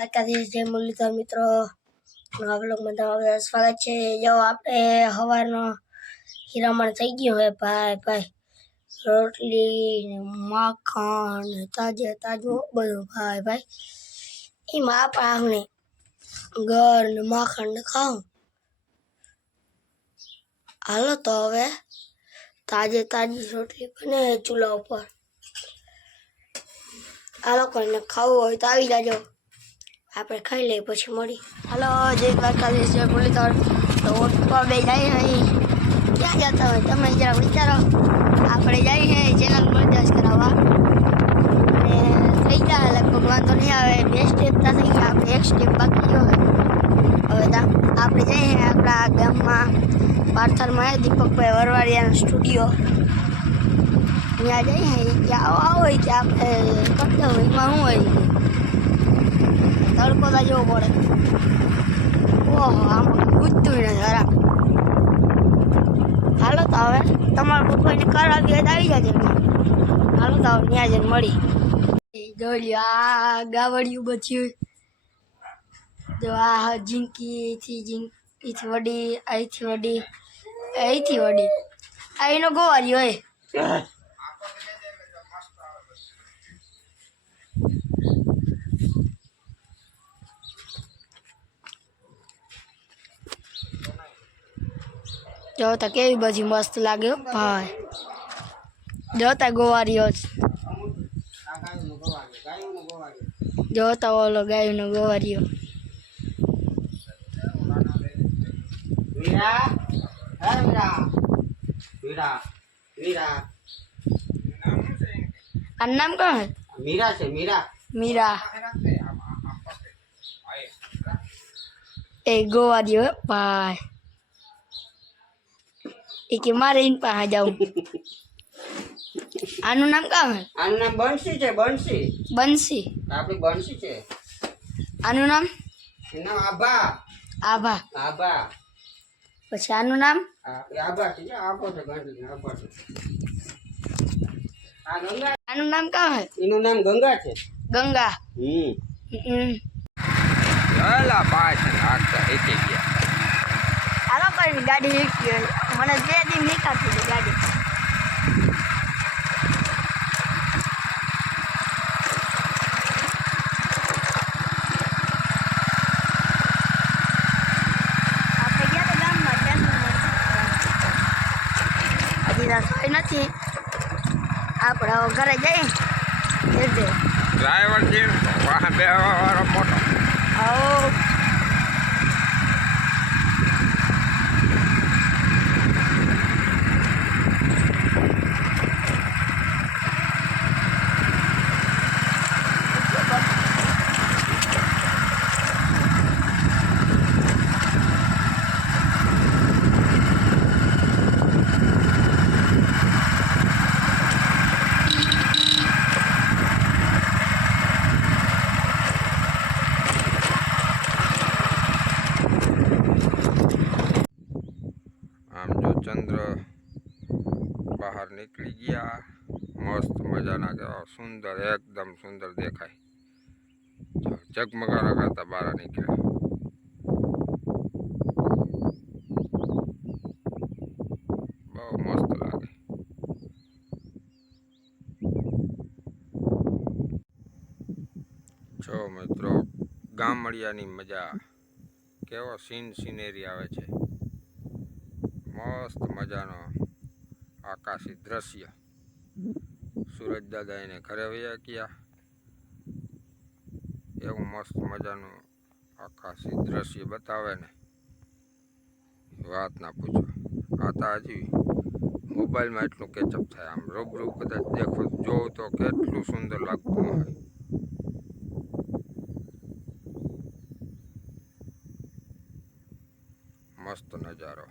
દ્વારકાધીશ જય મુરલીધર મિત્રો નવા બ્લોગમાં તમારું સ્વાગત છે. જો આપણે સવારનો હીરામણ થઈ ગયું હોય, ભાઈ ભાઈ. રોટલી ને માખણ ને તાજે તાજું બધું, ભાઈ ભાઈ. એમાં આપણે ગર ને માખણ ને ખાવું હાલો તો હવે તાજે તાજી રોટલી બને ચૂલા ઉપર. આ લોકોને ખાવું હોય તો આવી જાજો. આપણે ખાઈ લઈએ, પછી મળી. હલો, જય દ્વારકાધીશ, જય મુરલીધર. તો ઓટો બે જાય અહીં. ક્યાં જતા હોય તમે જરા વિચારો. આપણે જઈએ ચેનલ મરજાસ કરાવવા. અને થઈ ગયા લગભગ, વાંધો નહીં આવે. બે સ્ટેપ તો થઈ ગયા. આપણે એક સ્ટેપ બાકી હોય હવે. તો આપણે જઈએ આપણા ગામમાં પાર્થલમાં દીપકભાઈ વરવાડિયાનો સ્ટુડિયો ત્યાં જઈએ આવો આવો હોય કે આપણે કરતા હોય, એમાં શું હોય? તો જોવો પડે ઓહો, આમ ગુજતું ને જરા. હાલો તો હવે તમારા પપ્પાને કરાવી હોય તો આવી જજો. હાલો તો હવે ત્યાં જઈને મળી. જોઈ આ ગાવડિયું બચ્યું જો આ જિંકીથી જીંકીથી વડી અહીંથી વડી અહીંથી વડી. આ એનો ગોવારી હોય જોતા કેવી બધી મસ્ત લાગ્યો ભાઈ. જોતા ગોવારીઓ જોતા ઓલો ગાયનો ગોવારીઓ. આનું નામ કોણ મીરા છે મીરા. મીરા. એ ગોવારીઓ ભાઈ. એ કે મારે એની પાસે જાઉં. આનું નામ કામ હે આનું નામ બંસી છે બંસી બંસી આપણી બંસી છે. આનું નામ? એનું નામ આભા. આભા. આભા. પછી આનું નામ? આભા છે આભો છે ગાંધી આભા છે. આ ગંગા. આનું નામ કામ હે એનું નામ ગંગા છે. ગંગા. હમ. હમ. અલા પાછળ હાકતા એકે ગયા. હાલો પણ ગાડી મને બે દી નીકળતી ગાડી નથી. આપણે ઘરે જઈએ. એટલે ડ્રાઈવર છે વાહ બે મોટો. આવો આમ જો ચંદ્ર નીકળી ગયા. મસ્ત મજાના કેવા સુંદર, એકદમ સુંદર દેખાય. જો ઝગમગારા કરતા બહાર નીકળ્યા. બહુ મસ્ત લાગે. જો મિત્રો, ગામડિયાની મજા. કેવો સીન સિનેરી આવે છે. મસ્ત મજાનો. આકાશી દ્રશ્ય. સુરજ દાદા એને ઘરે વયા ગયા. એવું મસ્ત મજાનું આકાશી દ્રશ્ય બતાવે ને. વાત ના પૂછો. આ તો હજી મોબાઈલમાં એટલું કેચઅપ થાય. આમ રૂબરૂ કદાચ દેખો, જોઉં તો કેટલું સુંદર લાગતું હોય. મસ્ત નજારો.